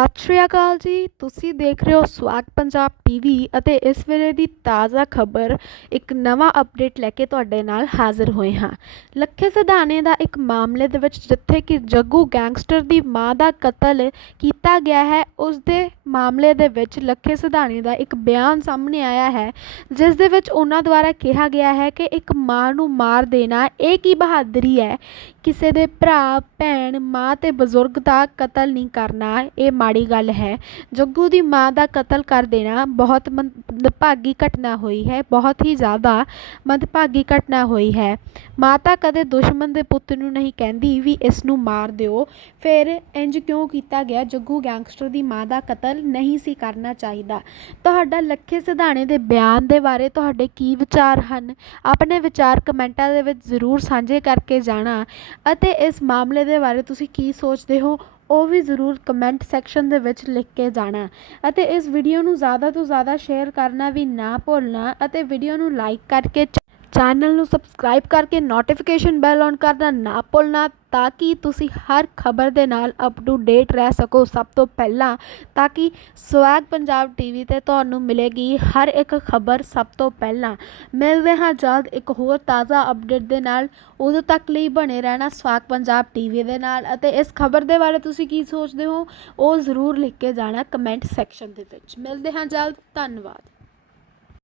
ਸਤਿ ਸ਼੍ਰੀ ਅਕਾਲ ਜੀ। ਤੁਸੀਂ ਦੇਖ ਰਹੇ ਹੋ ਸਵਾਗ ਪੰਜਾਬ ਟੀਵੀ ਅਤੇ ਇਸ ਵੇਲੇ ਦੀ ਤਾਜ਼ਾ ਖਬਰ ਇੱਕ ਨਵਾਂ ਅਪਡੇਟ ਲੈ ਕੇ ਤੁਹਾਡੇ ਨਾਲ ਹਾਜ਼ਰ ਹੋਏ ਹਾਂ। ਲੱਖੇ ਸਿਧਾਣੇ ਦਾ ਇੱਕ ਮਾਮਲੇ ਦੇ ਵਿੱਚ ਜਿੱਥੇ ਕਿ ਜੱਗੂ ਗੈਂਗਸਟਰ ਦੀ ਮਾਂ ਦਾ ਕਤਲ ਕੀਤਾ ਗਿਆ ਹੈ, ਉਸ ਦੇ ਮਾਮਲੇ ਦੇ ਵਿੱਚ ਲੱਖੇ ਸਿਧਾਣੇ ਦਾ ਇੱਕ ਬਿਆਨ ਸਾਹਮਣੇ ਆਇਆ ਹੈ, ਜਿਸ ਦੇ ਵਿੱਚ ਉਹਨਾਂ ਦੁਆਰਾ ਕਿਹਾ ਗਿਆ ਹੈ ਕਿ ਇੱਕ ਮਾਂ ਨੂੰ ਮਾਰ ਦੇਣਾ ਇਹ ਕੀ ਬਹਾਦਰੀ ਹੈ? ਕਿਸੇ ਦੇ ਭਰਾ, ਭੈਣ, ਮਾਂ ਤੇ ਬਜ਼ੁਰਗ ਦਾ ਕਤਲ ਨਹੀਂ ਕਰਨਾ, ਇਹ ਮਾੜੀ ਗੱਲ ਹੈ। ਜੱਗੂ ਦੀ ਮਾਂ ਦਾ ਕਤਲ ਕਰ ਦੇਣਾ ਬਹੁਤ ਮੰਦਭਾਗੀ ਘਟਨਾ ਹੋਈ ਹੈ। ਬਹੁਤ ਹੀ ਜ਼ਿਆਦਾ ਮੰਦਭਾਗੀ ਘਟਨਾ ਹੋਈ ਹੈ। ਮਾਤਾ ਕਦੇ ਦੁਸ਼ਮਣ ਦੇ ਪੁੱਤ ਨੂੰ ਨਹੀਂ ਕਹਿੰਦੀ ਵੀ ਇਸ ਨੂੰ ਮਾਰ ਦਿਓ। ਫਿਰ ਇੰਜ ਕਿਉਂ ਕੀਤਾ ਗਿਆ? ਜੱਗੂ ਗੈਂਗਸਟਰ ਦੀ ਮਾਂ ਦਾ ਕਤਲ ਨਹੀਂ ਸੀ ਕਰਨਾ ਚਾਹੀਦਾ। ਤੁਹਾਡਾ ਲੱਖੇ ਸਿਧਾਣੇ ਦੇ ਬਿਆਨ ਦੇ ਬਾਰੇ ਤੁਹਾਡੇ ਕੀ ਵਿਚਾਰ ਹਨ? ਆਪਣੇ ਵਿਚਾਰ ਕਮੈਂਟਾਂ ਦੇ ਵਿੱਚ ਜ਼ਰੂਰ ਸਾਂਝੇ ਕਰਕੇ ਜਾਣਾ। ਅਤੇ ਇਸ ਮਾਮਲੇ ਦੇ ਬਾਰੇ ਤੁਸੀਂ ਕੀ ਸੋਚਦੇ ਹੋ? ਉਹ ਵੀ ਜ਼ਰੂਰ ਕਮੈਂਟ ਸੈਕਸ਼ਨ ਦੇ ਵਿੱਚ ਲਿਖ ਕੇ ਜਾਣਾ। ਅਤੇ ਇਸ ਵੀਡੀਓ ਨੂੰ ਜ਼ਿਆਦਾ ਤੋਂ ਜ਼ਿਆਦਾ ਸ਼ੇਅਰ ਕਰਨਾ ਵੀ ਨਾ ਭੁੱਲਣਾ ਅਤੇ ਵੀਡੀਓ ਨੂੰ ਲਾਈਕ ਕਰਕੇ ਚੈਨਲ ਨੂੰ ਸਬਸਕ੍ਰਾਈਬ ਕਰਕੇ ਨੋਟੀਫਿਕੇਸ਼ਨ ਬੈਲ ਔਨ ਕਰਨਾ ਨਾ ਭੁੱਲਣਾ ਤਾਂ ਕਿ ਤੁਸੀਂ ਹਰ ਖਬਰ ਦੇ ਨਾਲ ਅਪ ਟੂ ਡੇਟ ਰਹਿ ਸਕੋ ਸਭ ਤੋਂ ਪਹਿਲਾਂ, ਤਾਂ ਕਿ ਸਵੈਗ ਪੰਜਾਬ ਟੀਵੀ ਤੇ ਤੁਹਾਨੂੰ ਮਿਲੇਗੀ ਹਰ ਇੱਕ ਖਬਰ ਸਭ ਤੋਂ ਪਹਿਲਾਂ। ਮਿਲਦੇ ਹਾਂ ਜਲਦ ਇੱਕ ਹੋਰ ਤਾਜ਼ਾ ਅਪਡੇਟ ਦੇ ਨਾਲ। ਉਦੋਂ ਤੱਕ ਲਈ ਬਣੇ ਰਹਿਣਾ ਸਵਾਗ ਪੰਜਾਬ ਟੀਵੀ ਦੇ ਨਾਲ। ਅਤੇ ਇਸ ਖਬਰ ਦੇ ਬਾਰੇ ਤੁਸੀਂ ਕੀ ਸੋਚਦੇ ਹੋ, ਉਹ ਜ਼ਰੂਰ ਲਿਖ ਕੇ ਜਾਣਾ ਕਮੈਂਟ ਸੈਕਸ਼ਨ ਦੇ ਵਿੱਚ। ਮਿਲਦੇ ਹਾਂ ਜਲਦ, ਧੰਨਵਾਦ।